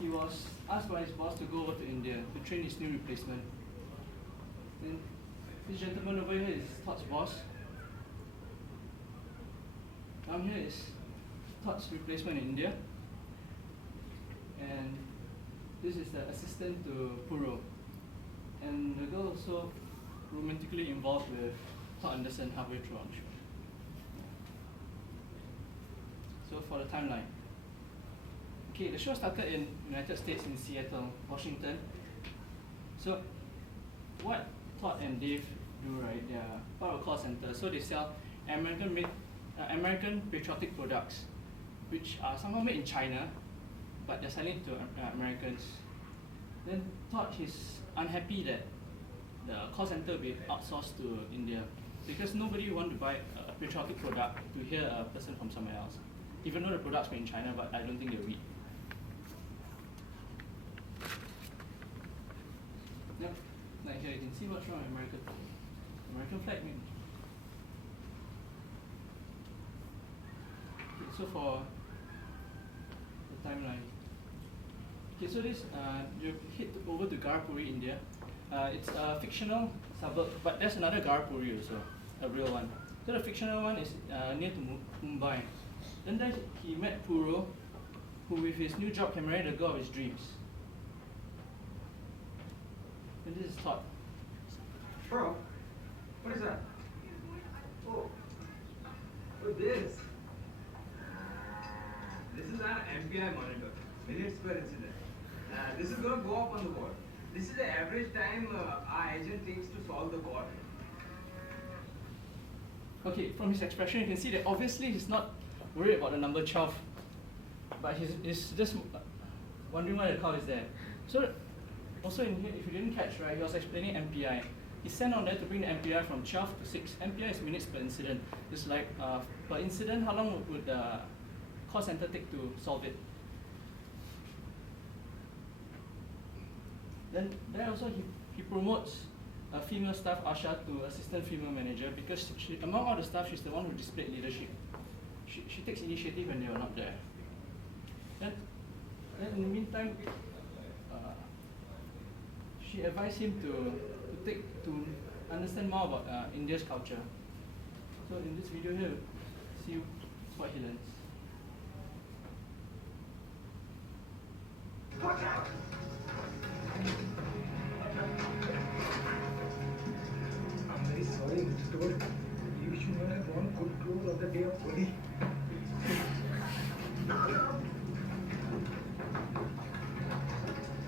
he was asked by his boss to go over to India to train his new replacement. Then this gentleman over here is Todd's boss. Down here is Todd's replacement in India. And this is the assistant to Puro. And the girl also romantically involved with Todd Anderson halfway through on the show. So for the timeline. Okay, the show started in United States in Seattle, Washington. So what Todd and Dave do, right, they are part of a call center. So they sell American patriotic products, which are somehow made in China, but they're selling it to Americans. Then Todd is unhappy that the call center will be outsourced to India because nobody want to buy a patriotic product to hear a person from somewhere else. Even though the product's made in China, but I don't think they'll read. Yep, like here you can see what's wrong with American flag, maybe. Okay, so for the timeline. Okay, so this you head over to Garapuri, India. It's a fictional suburb, but there's another Garapuri also, a real one. So the fictional one is near to Mumbai. Then there he met Puro, who with his new job can marry the girl of his dreams. And this is Todd. Bro, what is that? Oh, this. This is an MPI monitor, minutes per incident. This is going to go up on the board. This is the average time our agent takes to solve the call. Okay, from his expression, you can see that obviously he's not worried about the number 12, but he's just wondering why the call is there. So, also in here, if you didn't catch, right, he was explaining MPI. He sent on there to bring the MPI from 12 to 6. MPI is minutes per incident. It's like per incident, how long would the call center take to solve it? Then there also he promotes a female staff, Asha, to assistant female manager because among all the staff, she's the one who displayed leadership. She takes initiative when they were not there. Then in the meantime, she advised him to understand more about India's culture. So in this video here, see what he learns. Watch out! I'm very sorry, Mr. Toad. You should not have worn good clothes on the day of Holi.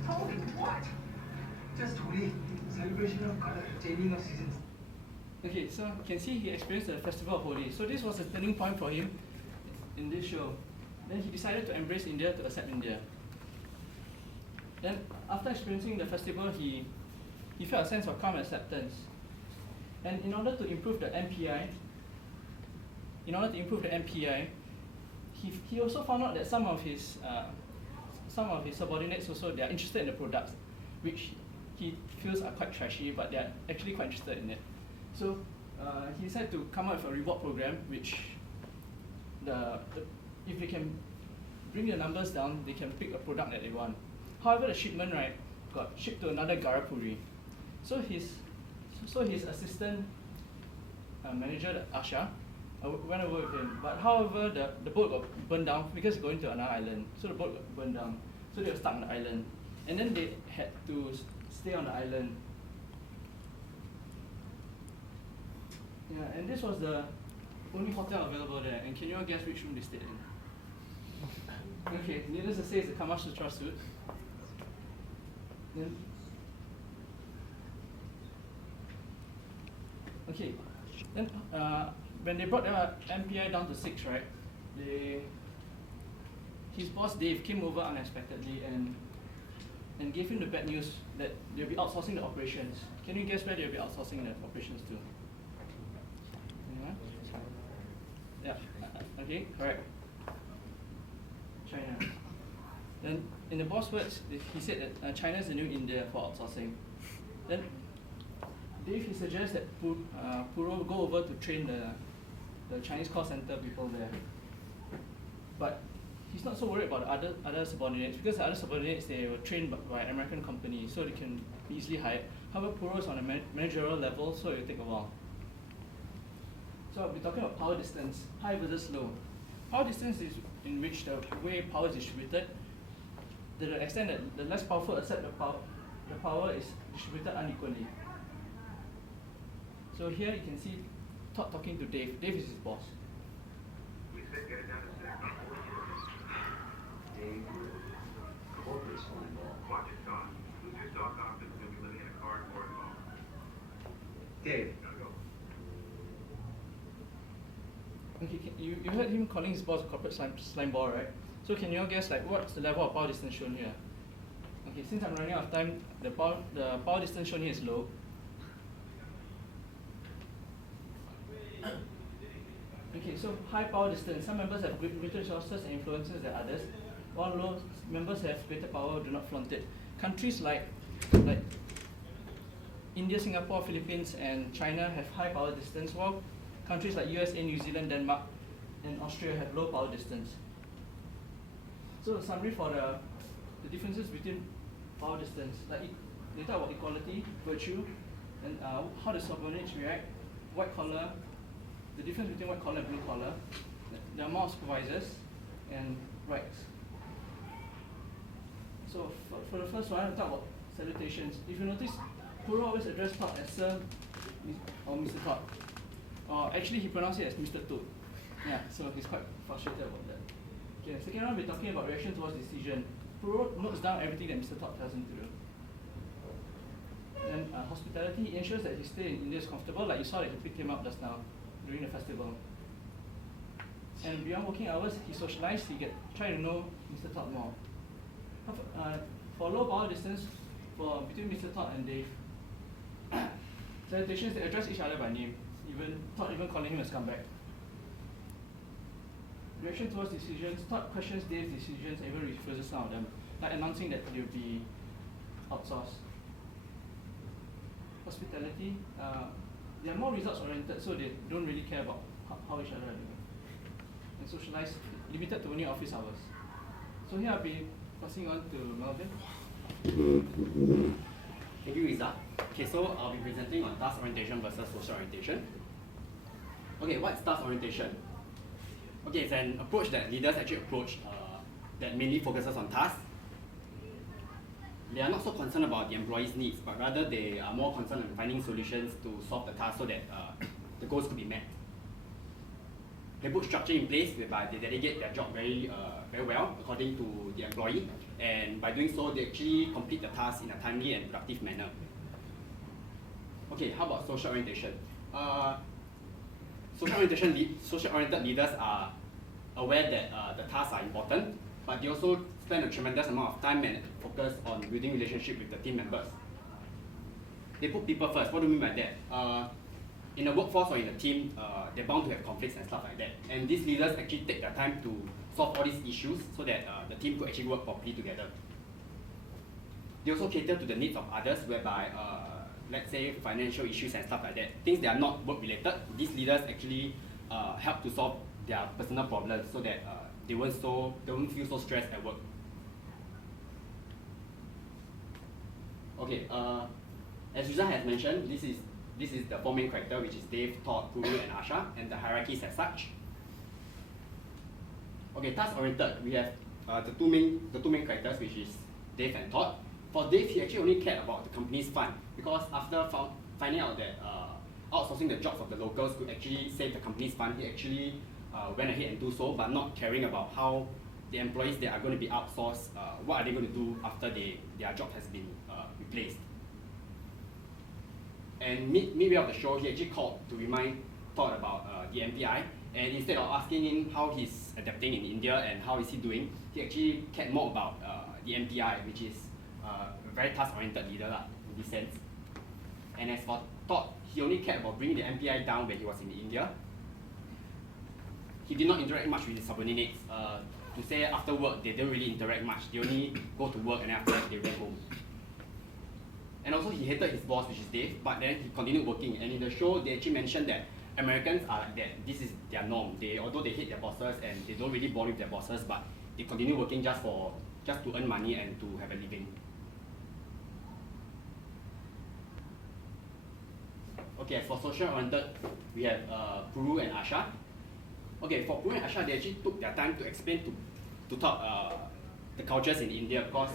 Holi, what? Just Holi. Celebration of color, changing of seasons. Okay, so you can see he experienced the festival of Holi. So this was a turning point for him in this show. Then he decided to embrace India, to accept India. Then after experiencing the festival, he felt a sense of calm acceptance. And in order to improve the MPI, he also found out that some of his subordinates also, they are interested in the products, which he feels are quite trashy, but they are actually quite interested in it. So he decided to come up with a reward program, which if they can bring the numbers down, they can pick a product that they want. However, the shipment, right, got shipped to another Garapuri. So his assistant manager, Asha, went over with him. But however, the boat got burned down because it's going to another island. So the boat got burned down. So they were stuck on the island. And then they had to stay on the island. Yeah, and this was the only hotel available there. And can you all guess which room they stayed in? Okay, needless to say, it's the Kama Sutra suite. Then, okay, then when they brought the MPI down to 6, right, his boss Dave came over unexpectedly and gave him the bad news that they'll be outsourcing the operations. Can you guess where they'll be outsourcing the operations to? Anyone? Yeah, okay, correct. China. Then, in the boss words, he said that China is the new India for outsourcing. Then, Dave, he suggests that Puro go over to train the Chinese call center people there. But he's not so worried about the other subordinates, because the other subordinates, they were trained by American companies, so they can be easily hired. However, Puro is on a managerial level, so it will take a while. So I'll be talking about power distance, high versus low. Power distance is in which the way power is distributed, to the extent that the less powerful accept the power is distributed unequally. So here you can see Todd talking to Dave. Dave is his boss. We said get it down to 6. Dave, corporate flying ball. Watch it, Todd. Who's your stock option is going to be living in a cardboard box? Dave. Gotta go. Okay, you heard him calling his boss a corporate slime ball, right? So can you all guess like what's the level of power distance shown here? Okay, since I'm running out of time, the power distance shown here is low. Okay, so high power distance. Some members have greater resources and influences than others, while low members have greater power do not flaunt it. Countries like India, Singapore, Philippines, and China have high power distance, while countries like USA, New Zealand, Denmark, and Austria have low power distance. So a summary for the differences between power distance, like they talk about equality, virtue, and how the subordinates react, white collar, the difference between white collar and blue collar, the amount of supervisors, and rights. So for the first one, I'll talk about salutations. If you notice, Puro always addressed Todd as Sir or Mr. Todd. Or actually he pronounced it as Mr. Toad. Yeah, so he's quite frustrated about that. Okay, second one, we're talking about reaction towards decision. Puro notes down everything that Mr. Todd tells him to do. Then hospitality, he ensures that his stay in India is comfortable, like you saw that he picked him up just now during the festival. And beyond working hours, he socialized, he try to know Mr. Todd more. For low power distance, between Mr. Todd and Dave, salutations, they address each other by name. Todd even calling him a scumbag. Reaction towards decisions, Todd questions Dave's decisions and even refuses some of them, like announcing that they'll be outsourced. Hospitality, they are more results oriented, so they don't really care about how each other are doing. And socialize, limited to only office hours. So here I'll be passing on to Melvin. Thank you, Riza. Okay, so I'll be presenting on task orientation versus social orientation. Okay, what's task orientation? Okay, it's an approach that leaders actually approach that mainly focuses on tasks. They are not so concerned about the employees' needs, but rather they are more concerned on finding solutions to solve the task so that the goals could be met. They put structure in place whereby they delegate their job very well according to the employee, and by doing so, they actually complete the task in a timely and productive manner. Okay, how about social orientation? Social-oriented leaders are aware that the tasks are important, but they also spend a tremendous amount of time and focus on building relationship with the team members. They put people first. What do you mean by that? In a workforce or in a team, they're bound to have conflicts and stuff like that. And these leaders actually take their time to solve all these issues so that the team could actually work properly together. They also cater to the needs of others, whereby let's say financial issues and stuff like that, things that are not work related, these leaders actually help to solve their personal problems so that they won't feel so stressed at work. Okay, as Rizal has mentioned, this is the four main character, which is Dave, Todd, Puru, and Asha, and the hierarchy is as such. Okay, task oriented, we have the two main characters, which is Dave and Todd. For Dave, he actually only cared about the company's fund, because after finding out that outsourcing the jobs of the locals could actually save the company's fund, he actually went ahead and do so, but not caring about how the employees that are going to be outsourced, what are they going to do after their job has been replaced. And midway of the show, he actually called to remind Todd about the MPI, and instead of asking him how he's adapting in India and how is he doing, he actually cared more about the MPI, which is a very task-oriented leader in this sense. And as for Todd, he only cared about bringing the MPI down when he was in India. He did not interact much with his subordinates. To say after work, they don't really interact much. They only go to work and then after that they went home. And also he hated his boss, which is Dave, but then he continued working. And in the show, they actually mentioned that Americans are like that. This is their norm. Although they hate their bosses and they don't really bond with their bosses, but they continue working just to earn money and to have a living. Okay, for social oriented, we have Puru and Asha. Okay, for Puru and Asha, they actually took their time to explain to Todd the cultures in India, because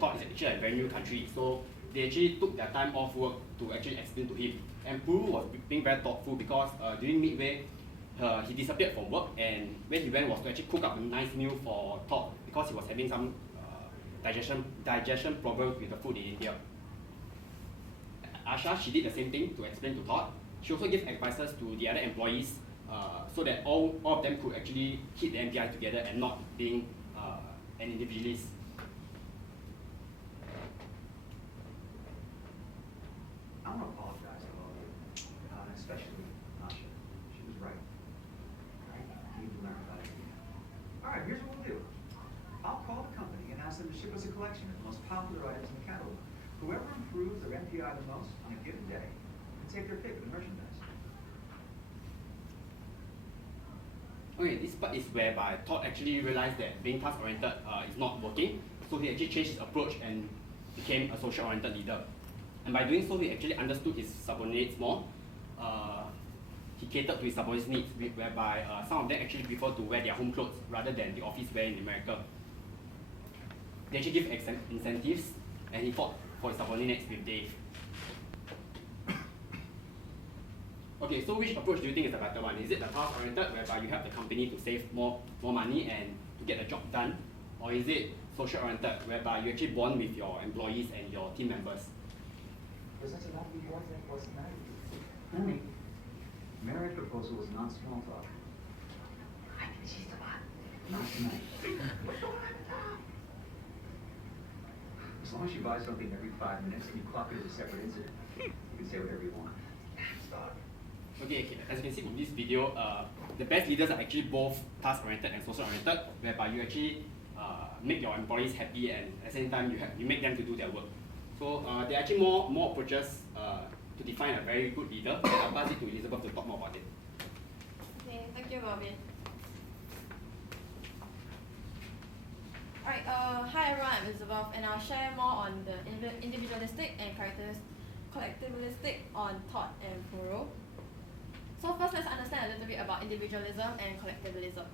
Todd is actually a very new country. So they actually took their time off work to actually explain to him. And Puru was being very thoughtful, because during midway, he disappeared from work, and where he went was to actually cook up a nice meal for Todd, because he was having some digestion problems with the food in India. Asha, she did the same thing to explain to Todd. She also gave advices to the other employees so that all of them could actually hit the MPI together and not being an individualist. I want to apologize to all of you, especially Asha. She was right. Right? You need to learn about it. All right, here's what we'll do. I'll call the company and ask them to ship us a collection of the most popular items in the catalog. Whoever improves their MPI the most on a given day can take their pick of the merchandise. Okay, this part is whereby Todd actually realized that being task-oriented is not working, so he actually changed his approach and became a social-oriented leader. And by doing so, he actually understood his subordinates more. He catered to his subordinates' needs, whereby some of them actually prefer to wear their home clothes rather than the office wear in America. They actually give incentives, and he fought for his subordinates with Dave. Okay, so which approach do you think is the better one? Is it the task-oriented, whereby you help the company to save more money and to get the job done? Or is it social-oriented, whereby you actually bond with your employees and your team members? Honey, marriage proposal was not small talk. Not tonight. As long as you buy something every 5 minutes and you clock it as a separate incident, you can say whatever you want. Okay, as you can see from this video, the best leaders are actually both task-oriented and social-oriented, whereby you actually make your employees happy, and at the same time you make them to do their work. So there are actually more approaches to define a very good leader. I'll pass it to Elizabeth to talk more about it. Okay, thank you, Robin. Alright, hi everyone, I'm Elizabeth, and I'll share more on the individualistic and collectivistic on Todd and Puru. So first, let's understand a little bit about individualism and collectivism.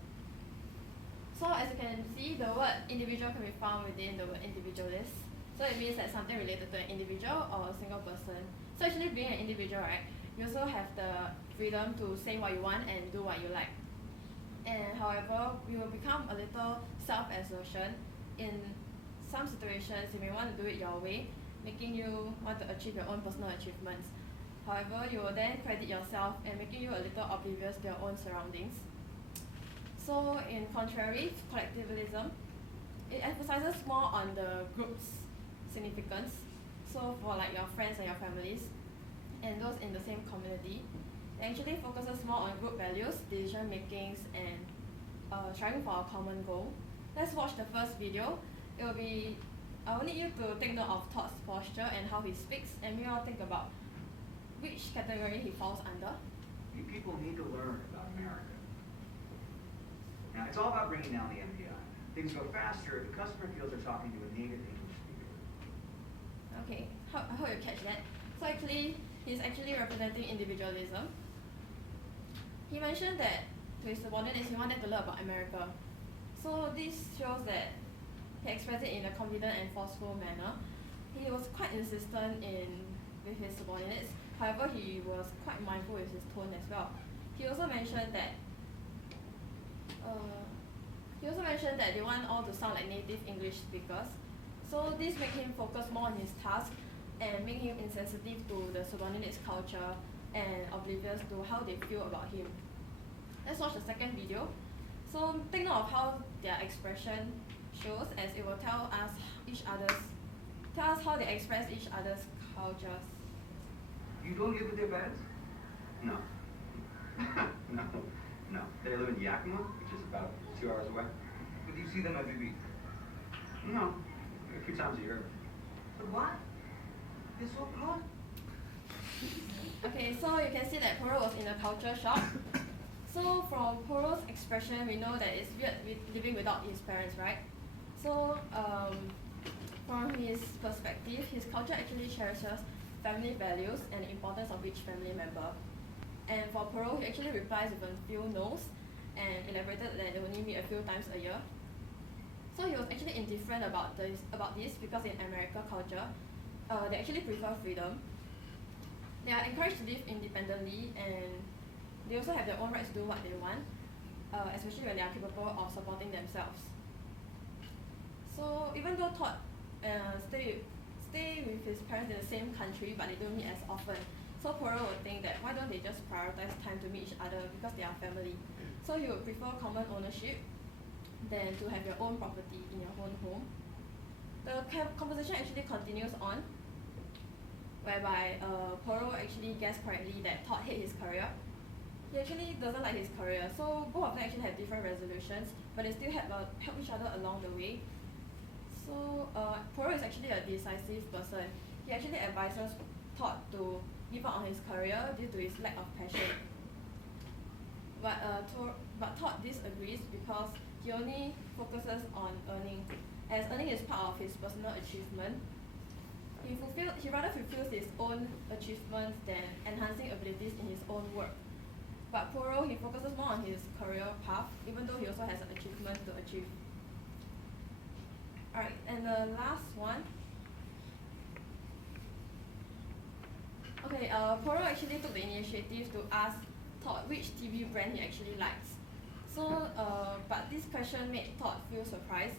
So as you can see, the word individual can be found within the word individualist. So it means that something related to an individual or a single person. So actually being an individual, right, you also have the freedom to say what you want and do what you like. And however, we will become a little self-assertion. In some situations, you may want to do it your way, making you want to achieve your own personal achievements. However, you will then credit yourself and making you a little oblivious to your own surroundings. So in contrary, collectivism, it emphasizes more on the group's significance. So for like your friends and your families, and those in the same community, it actually focuses more on group values, decision makings, and striving for a common goal. Let's watch the first video. I will need you to take note of Todd's posture and how he speaks, and we all think about which category he falls under. You people need to learn about America. Now, it's all about bringing down the MPI. Things go faster if the customer feels they're talking to a native English speaker. Okay, I hope you catch that. So actually, he's actually representing individualism. He mentioned that to his subordinates, he wanted to learn about America. So this shows that he expressed it in a confident and forceful manner. He was quite insistent with his subordinates. However, he was quite mindful with his tone as well. He also mentioned that they want all to sound like native English speakers. So this made him focus more on his task and make him insensitive to the subordinates' culture and oblivious to how they feel about him. Let's watch the second video. So take note of how their expression shows, as it will tell us how they express each other's cultures. You don't live with their parents? No. No. They live in Yakima, which is about 2 hours away. But you see them every week. No, a few times a year. But why? They're so close. Okay, so you can see that Puru was in a culture shock. So from Poro's expression, we know that it's weird living without his parents, right? So from his perspective, his culture actually cherishes family values and the importance of each family member. And for Poro, he actually replies with a few no's and elaborated that they only meet a few times a year. So he was actually indifferent about this because in American culture, they actually prefer freedom. They are encouraged to live independently, and they also have their own rights to do what they want, especially when they are capable of supporting themselves. So even though Todd stay with his parents in the same country, but they don't meet as often, so Poro would think that why don't they just prioritize time to meet each other because they are family. So he would prefer common ownership than to have your own property in your own home. The conversation actually continues on, whereby Poro actually guessed correctly that Todd hates his career. He actually doesn't like his career, so both of them actually have different resolutions, but they still help each other along the way. So Poro is actually a decisive person. He actually advises Todd to give up on his career due to his lack of passion. But Todd disagrees because he only focuses on earning, as earning is part of his personal achievement. He rather fulfills his own achievements than enhancing abilities in his own work. But Poro, he focuses more on his career path, even though he also has an achievement to achieve. Alright, and the last one. Okay, Poro actually took the initiative to ask Todd which TV brand he actually likes. So, but this question made Todd feel surprised,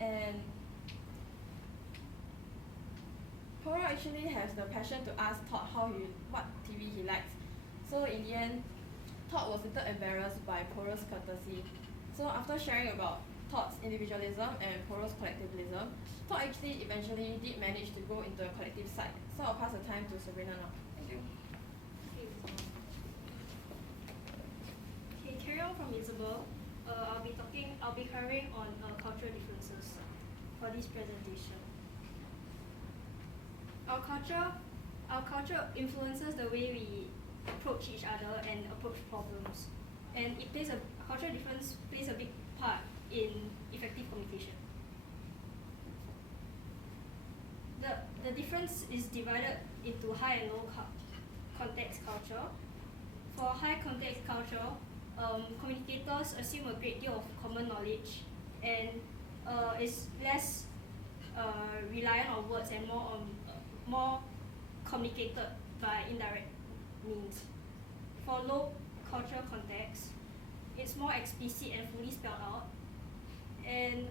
and Poro actually has the passion to ask Todd what TV he likes. So in the end, Todd was a little embarrassed by Poro's courtesy. So after sharing about Todd's individualism and Poro's collectivism, Todd actually eventually did manage to go into the collective side. So I'll pass the time to Sabrina now. Thank you. Okay, carry on from Isabel. I'll be covering on cultural differences for this presentation. Our culture influences the way we approach each other and approach problems, and cultural difference plays a big part in effective communication. The difference is divided into high and low context culture. For high context culture, communicators assume a great deal of common knowledge and is less reliant on words and more communicated by indirect means. For low cultural context, it's more explicit and fully spelled out, and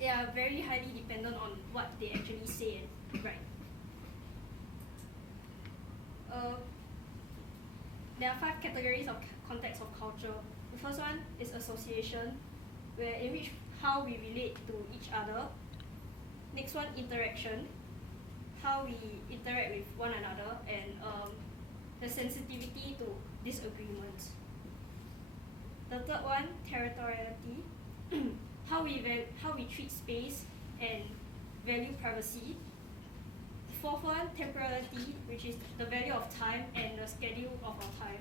they are very highly dependent on what they actually say and write. There are 5 categories of context of culture. The first one is association, in which how we relate to each other. Next one, interaction, how we interact with one another, and the sensitivity to disagreements. The third one, territoriality, how we treat space and value privacy. The fourth one, temporality, which is the value of time and the schedule of our time.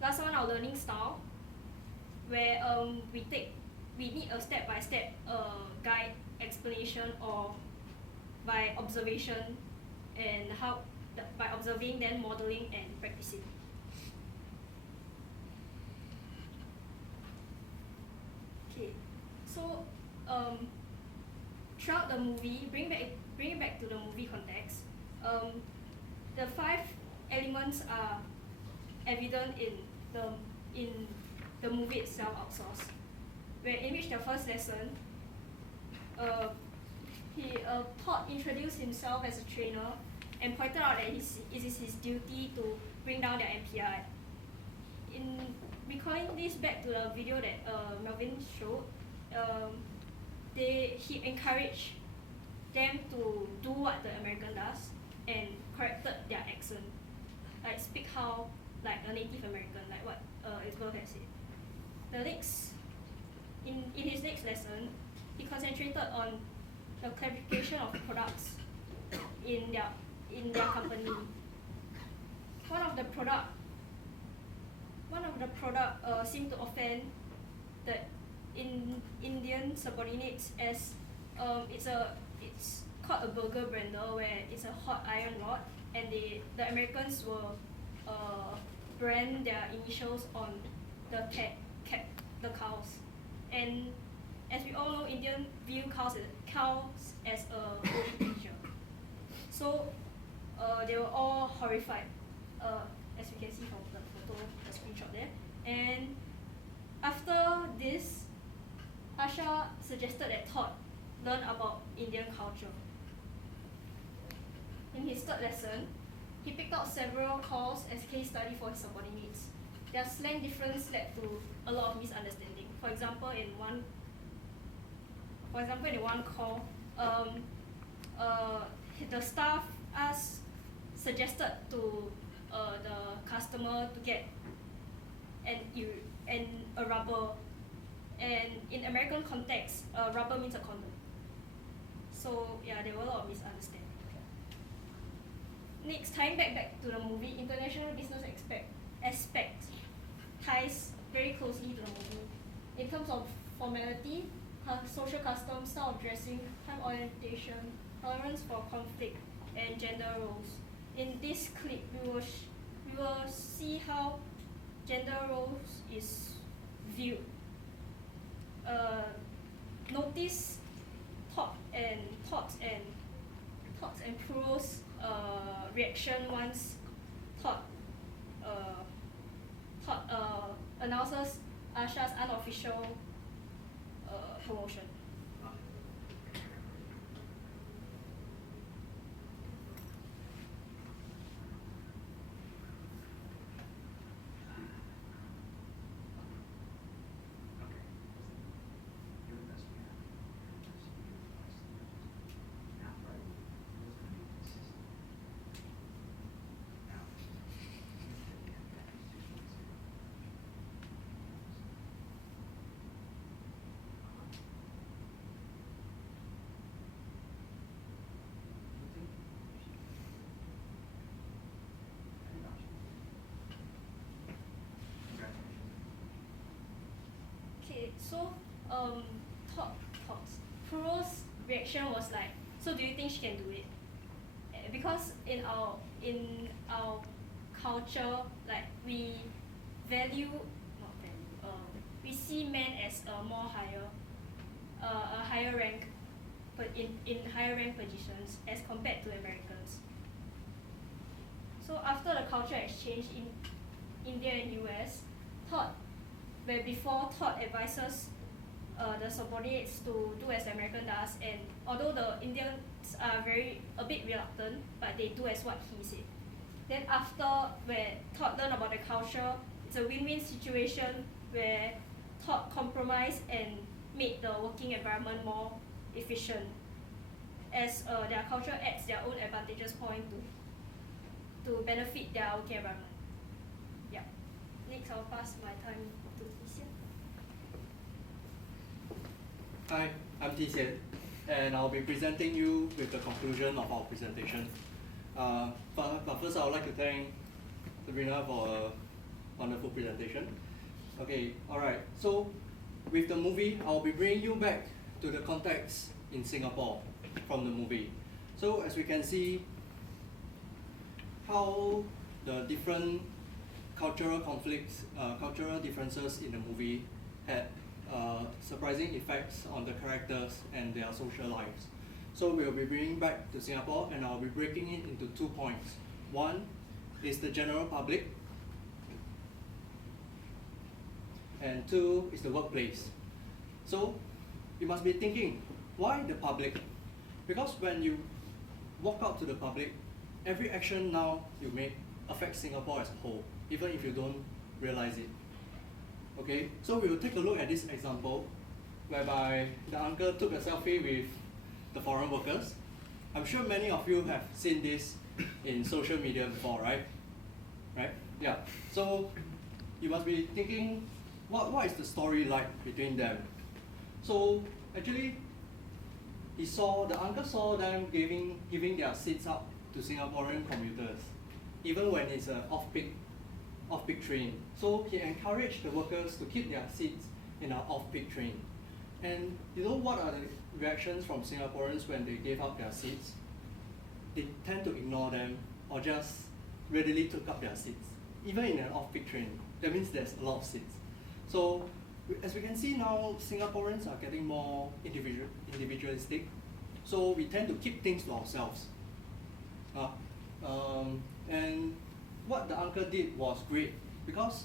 Last one, our learning style, where we need a step-by-step guide, explanation, or by observation, and by observing, then modeling and practicing. Okay, so throughout the movie, bring it back to the movie context. The 5 elements are evident in the movie itself, Outsourced, in which the first lesson, Todd introduced himself as a trainer and pointed out that it is his duty to bring down their MPI. In recalling this back to the video that Melvin showed, he encouraged them to do what the American does and corrected their accent, like speak how like a Native American, like what Isabel had said. In his next lesson, he concentrated on the clarification of products in their company. One of the product one of the product seemed to offend the Indian subordinates as it's called a burger blender where it's a hot iron rod, and the Americans will brand their initials on the the cows. And as we all know, Indian view cows as a holy creature. So they were all horrified, as you can see from the photo, the screenshot there. And after this, Asha suggested that Todd learn about Indian culture. In his third lesson, he picked out several calls as case study for his subordinates. Their slang difference led to a lot of misunderstanding. For example, in one call, the staff suggested to the customer to get a rubber, and in American context, rubber means a condom. So yeah, there were a lot of misunderstandings. Next, tying back to the movie, international business aspect ties very closely to the movie in terms of formality, social customs, style of dressing, time orientation, tolerance for conflict, and gender roles. In this clip, we will see how gender roles is viewed. Notice Todd and Puro's reaction once Todd announces Asha's unofficial promotion. So, Puro's reaction was like, so do you think she can do it? Because in our culture, like we we see men as a higher rank, but in higher rank positions as compared to Americans. So after the culture exchange in India and US, where before Todd advises the subordinates to do as American does, and although the Indians are a bit reluctant, but they do as what he said. Then after, where Todd learned about the culture, it's a win-win situation where Todd compromised and made the working environment more efficient, as their culture adds their own advantageous point to benefit their working environment. Yeah. Next, I'll pass my time to Tisian. Hi, I'm Tisian, and I'll be presenting you with the conclusion of our presentation. But first, I would like to thank Sabrina for a wonderful presentation. Okay, alright, so with the movie, I'll be bringing you back to the context in Singapore from the movie. So as we can see, how the different cultural conflicts, cultural differences in the movie had surprising effects on the characters and their social lives. So we'll be bringing back to Singapore, and I'll be breaking it into 2 points. One is the general public, and 2 is the workplace. So you must be thinking, why the public? Because when you walk out to the public, every action now you make affects Singapore as a whole, even if you don't realize it. Okay, so we will take a look at this example, whereby the uncle took a selfie with the foreign workers. I'm sure many of you have seen this in social media before, right? Right? Yeah. So you must be thinking, what is the story like between them? So actually, the uncle saw them giving their seats up to Singaporean commuters, even when it's an off-peak off-peak train. So he encouraged the workers to keep their seats in our off-peak train. And you know what are the reactions from Singaporeans when they gave up their seats? They tend to ignore them or just readily took up their seats, even in an off-peak train. That means there's a lot of seats. So as we can see now, Singaporeans are getting more individualistic. So we tend to keep things to ourselves. And what the uncle did was great because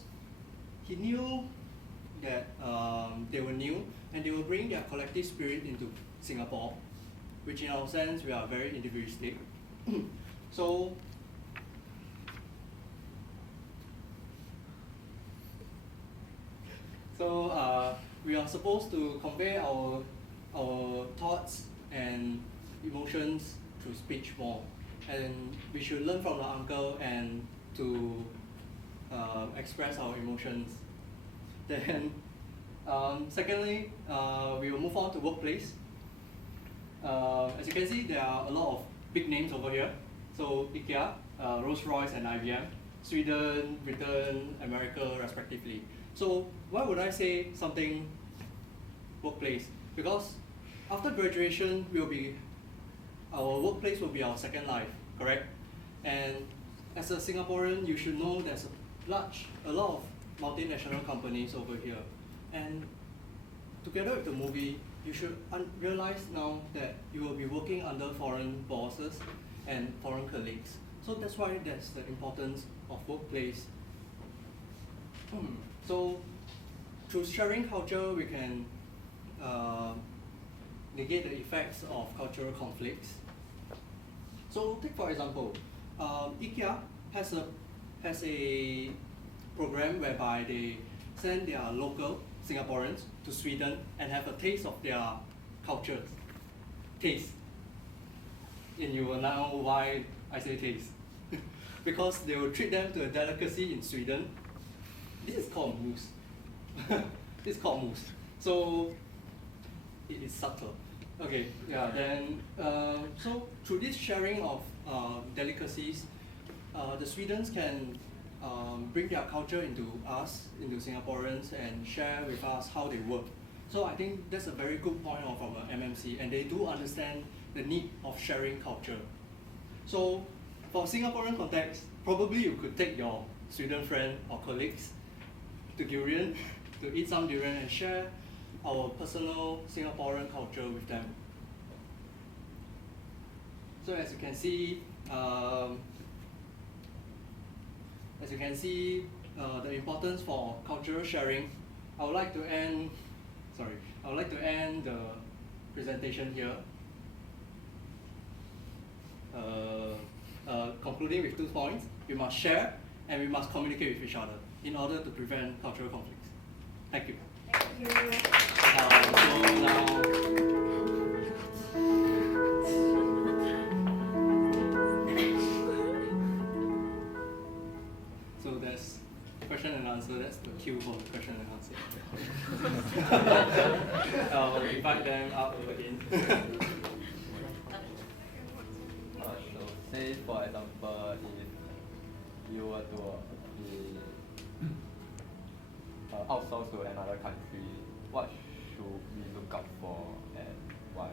he knew that they were new and they will bring their collective spirit into Singapore, which in our sense we are very individualistic. So we are supposed to convey our thoughts and emotions through speech more, and we should learn from the uncle and to express our emotions. Then, secondly, we will move on to workplace. As you can see, there are a lot of big names over here. So IKEA, Rolls-Royce, and IBM, Sweden, Britain, America, respectively. So why would I say something workplace? Because after graduation, our workplace will be our second life, correct? And as a Singaporean, you should know there's a lot of multinational companies over here. And together with the movie, you should realize now that you will be working under foreign bosses and foreign colleagues. So that's why that's the importance of workplace. So through sharing culture, we can negate the effects of cultural conflicts. So take for example, IKEA has a program whereby they send their local Singaporeans to Sweden and have a taste of their cultures. Taste. And you will know why I say taste. Because they will treat them to a delicacy in Sweden. This is called mousse. This is called mousse. So it is subtle. Okay, yeah, then, so through this sharing of delicacies, the Swedes can bring their culture into us, into Singaporeans, and share with us how they work. So I think that's a very good point of our MMC, and they do understand the need of sharing culture. So for Singaporean context, probably you could take your Sweden friend or colleagues to durian, to eat some durian and share our personal Singaporean culture with them. So as you can see, the importance for cultural sharing. I would like to end the presentation here. Concluding with 2 points: we must share and we must communicate with each other in order to prevent cultural conflicts. Thank you. Thank you. So there's question and answer. That's the cue for the question and answer. I'll invite them up again. So say for example, if you were to be outsourced to another country, what should we look out for and why?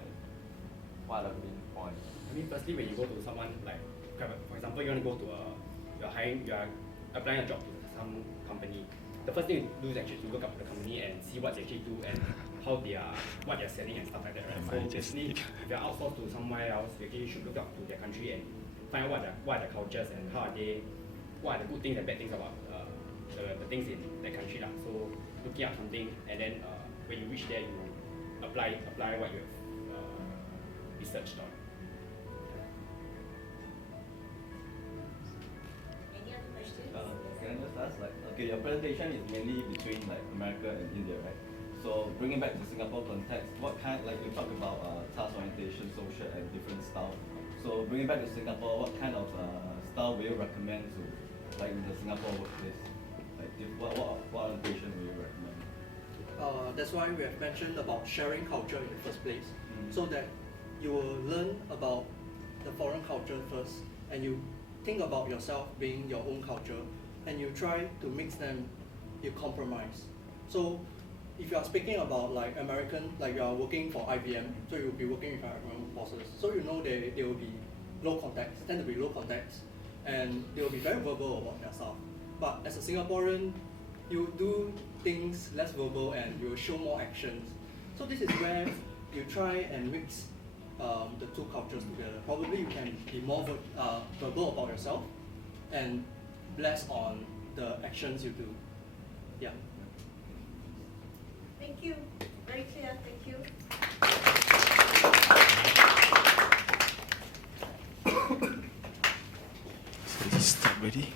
What are the main points? I mean, firstly, when you go to someone like, for example, you want to go to you are applying a job to some company. The first thing you do is actually to look up the company and see what they actually do and what they're selling and stuff like that, right? So basically, if you're outsourced to somewhere else, you should look up to their country and find out what are the cultures and what are the good things and bad things about the things in that country. So looking up something and then when you reach there, you apply what you have researched on. Any other questions? Can I just ask, okay, your presentation is mainly between America and India, right? So bringing back to Singapore context, what kind, you talk about task orientation, social and different style. So bringing back to Singapore, what kind of style will you recommend to, in the Singapore workplace? What orientation will you recommend? That's why we have mentioned about sharing culture in the first place, so that you will learn about the foreign culture first, and you think about yourself being your own culture, and you try to mix them, you compromise. So if you are speaking about like American, like you are working for IBM, so you'll be working with American bosses. So you know they will be low context, tend to be low context, and they will be very verbal about their stuff. But as a Singaporean, you do things less verbal and you will show more actions. So this is where you try and mix the two cultures together. Probably you can be more verbal about yourself and less on the actions you do. Yeah. Thank you. Very clear. Thank you. So this stop already.